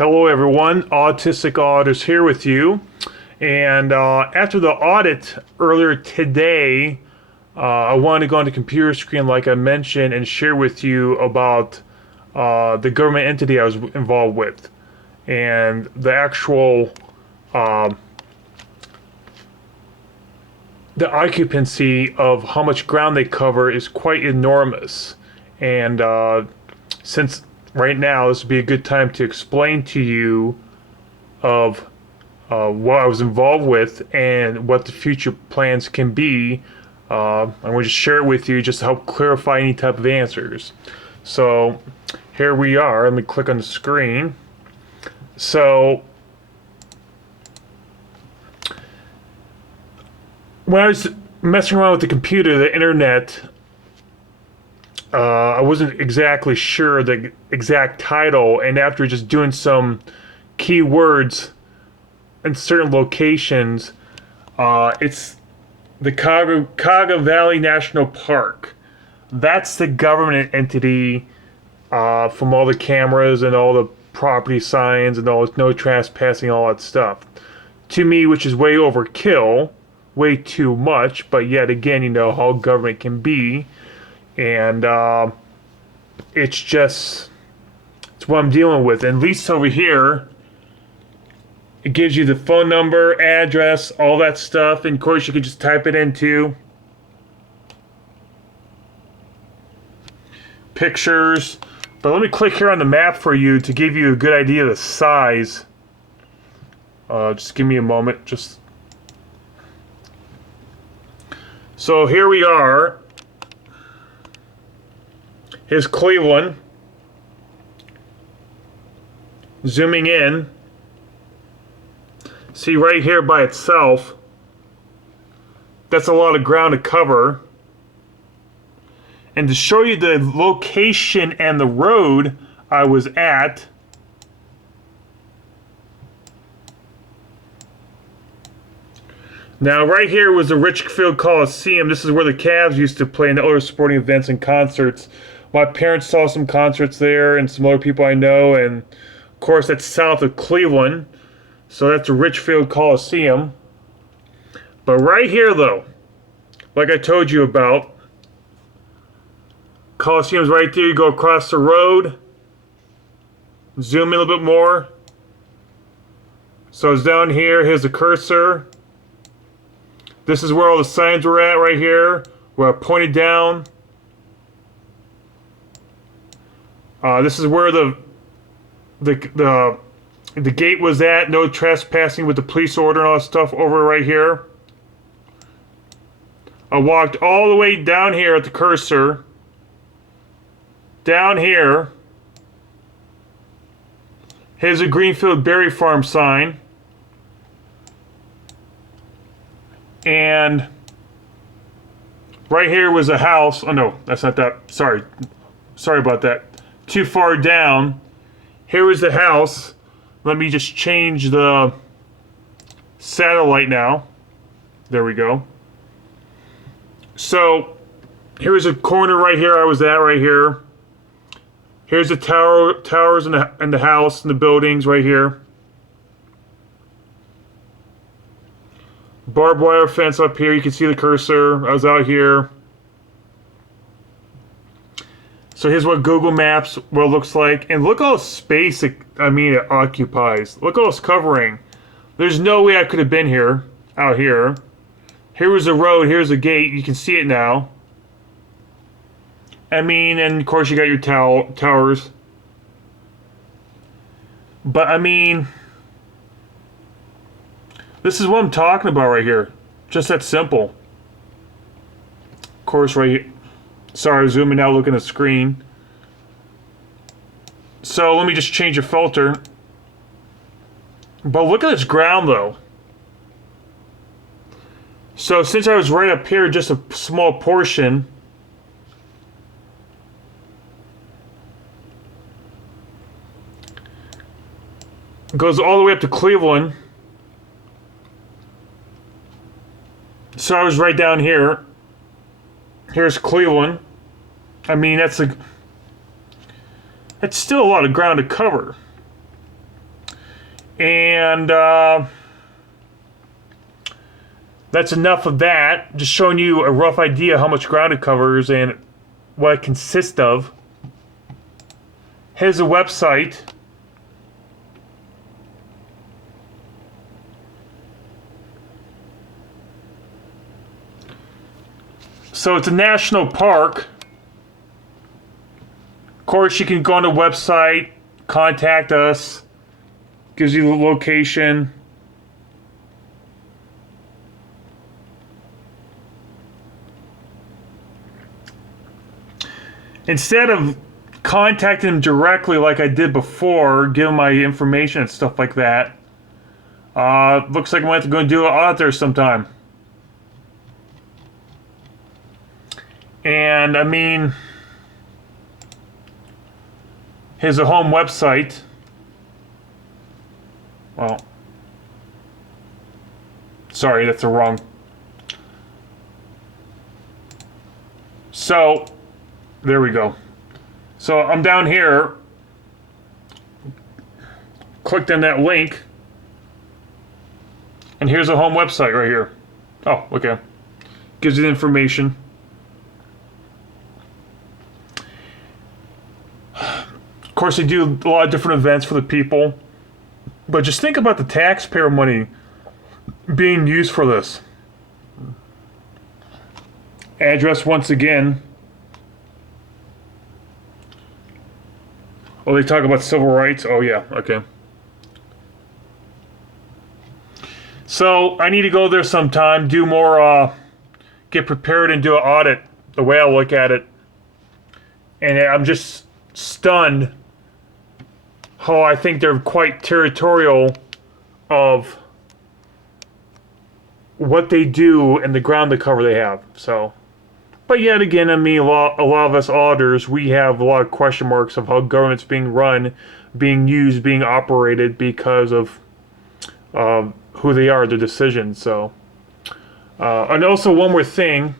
Hello, everyone. Autistic Auditors here with you. And after the audit earlier today, I wanted to go on the computer screen, like I mentioned, and share with you about the government entity I was involved with. And the actual the occupancy of how much ground they cover is quite enormous. And since right now this would be a good time to explain to you of what I was involved with and what the future plans can be. I'm going to just share it with you just to help clarify any type of answers. So here we are. Let me click on the screen. So when I was messing around with the computer, the internet, I wasn't exactly sure the exact title, and after just doing some keywords in certain locations, it's the Cuyahoga Valley National Park. That's the government entity from all the cameras and all the property signs and all no trespassing, all that stuff. To me, which is way overkill, way too much, but yet again, you know how government can be. And it's what I'm dealing with. And at least over here, it gives you the phone number, address, all that stuff. And of course, you can just type it into pictures. But let me click here on the map for you to give you a good idea of the size. Just give me a moment. So here we are. Here's Cleveland. Zooming in. See right here by itself, that's a lot of ground to cover. And to show you the location and the road I was at, now right here was the Richfield Coliseum. This is where the Cavs used to play in other sporting events and concerts. My parents saw some concerts there and some other people I know, and of course that's south of Cleveland. So that's the Richfield Coliseum. But right here though, like I told you about, Coliseum's right there. You go across the road, zoom in a little bit more. So it's down here, here's the cursor. This is where all the signs were at right here, where I pointed down. This is where the gate was at, no trespassing with the police order and all that stuff over right here. I walked all the way down here at the cursor. Down here. Here's a Greenfield Berry Farm sign. And right here was a house. Oh no, that's not that. Sorry about that. Too far down. Here was the house. Let me just change the satellite now. There we go. So here's a corner right here I was at right here. Here's the towers and the house and the buildings right here. Barbed wire fence up here. You can see the cursor. I was out here. So here's what Google Maps what it looks like. And look all the space it occupies. Look all it's covering. There's no way I could have been here, out here. Here was the road. Here's the gate. You can see it now. And of course you got your towers. But this is what I'm talking about right here. Just that simple. Of course, right here. Sorry, zooming out, looking at the screen. So let me just change a filter. But look at this ground, though. So since I was right up here, just a small portion. Goes all the way up to Cleveland. So I was right down here. Here's Cleveland. That's still a lot of ground to cover. And that's enough of that. Just showing you a rough idea how much ground it covers and what it consists of. Here's a website. So it's a national park. Of course, you can go on the website, contact us, gives you the location. Instead of contacting them directly like I did before, give them my information and stuff like that, looks like I'm going to have to go and do it out there sometime. And I mean, here's a home website. Well, sorry, that's the wrong. So, there we go. So I'm down here, clicked on that link, and here's a home website right here. Oh, okay. Gives you the information. Of course, they do a lot of different events for the people, but just think about the taxpayer money being used for this. Address once again. Oh, they talk about civil rights? Oh, yeah, okay. So, I need to go there sometime, do more, get prepared and do an audit, the way I look at it. And I'm just stunned how I think they're quite territorial of what they do and the ground to cover they have. So, but yet again, I mean, a lot of us auditors, we have a lot of question marks of how government's being run, being used, being operated because of who they are, their decisions. So, and also one more thing,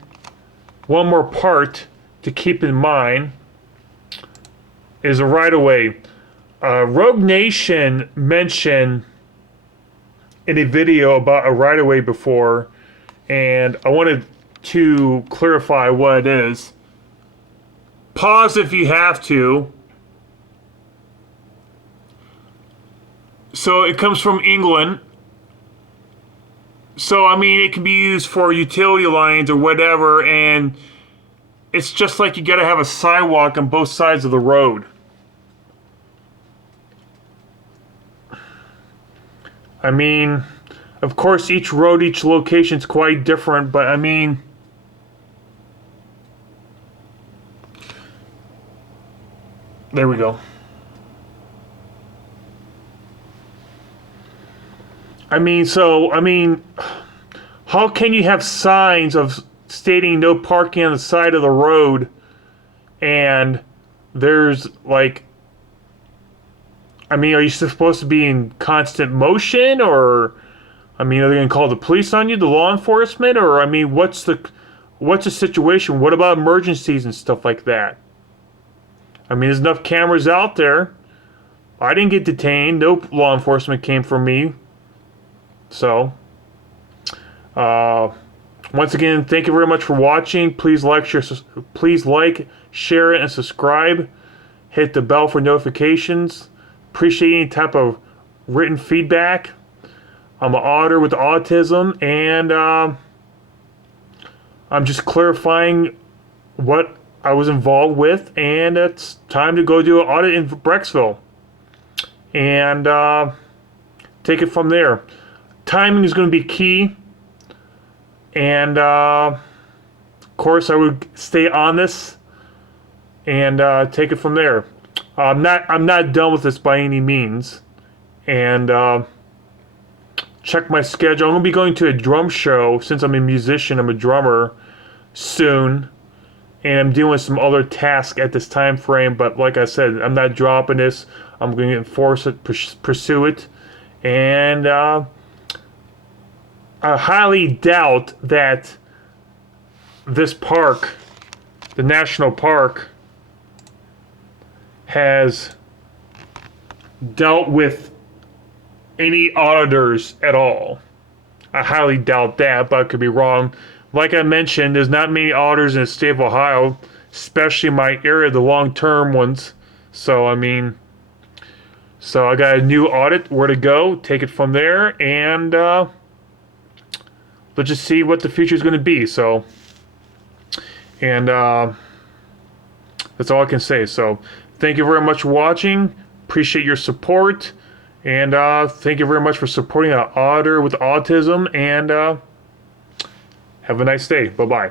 one more part to keep in mind is a right-of-way. Rogue Nation mentioned in a video about a right-of-way before, and I wanted to clarify what it is. Pause if you have to. So it comes from England. So, I mean, it can be used for utility lines or whatever, and it's just like you gotta have a sidewalk on both sides of the road. I mean, of course, each road, each location is quite different, but I mean, there we go. I mean, how can you have signs of stating no parking on the side of the road and there's like, I mean, are you supposed to be in constant motion, or, I mean, are they going to call the police on you, the law enforcement, or, I mean, what's the situation? What about emergencies and stuff like that? I mean, there's enough cameras out there. I didn't get detained. No law enforcement came for me. So, once again, thank you very much for watching. Please like, share it, and subscribe. Hit the bell for notifications. Appreciate any type of written feedback. I'm an auditor with autism, and I'm just clarifying what I was involved with, and it's time to go do an audit in Brecksville and take it from there. Timing is going to be key, and of course I would stay on this and take it from there. I'm not done with this by any means, and check my schedule. I'm going to be going to a drum show. Since I'm a musician, I'm a drummer soon, and I'm doing some other tasks at this time frame, but like I said, I'm not dropping this. I'm going to enforce it, pursue it, and I highly doubt that this park, the national park, has dealt with any auditors at all. I highly doubt that, but I could be wrong. Like I mentioned, there's not many auditors in the state of Ohio, especially in my area, the long-term ones. So, I mean, so I got a new audit, where to go, take it from there, and let's just see what the future is going to be. So, and that's all I can say. So, thank you very much for watching. Appreciate your support. And thank you very much for supporting an auditor with autism. And have a nice day. Bye-bye.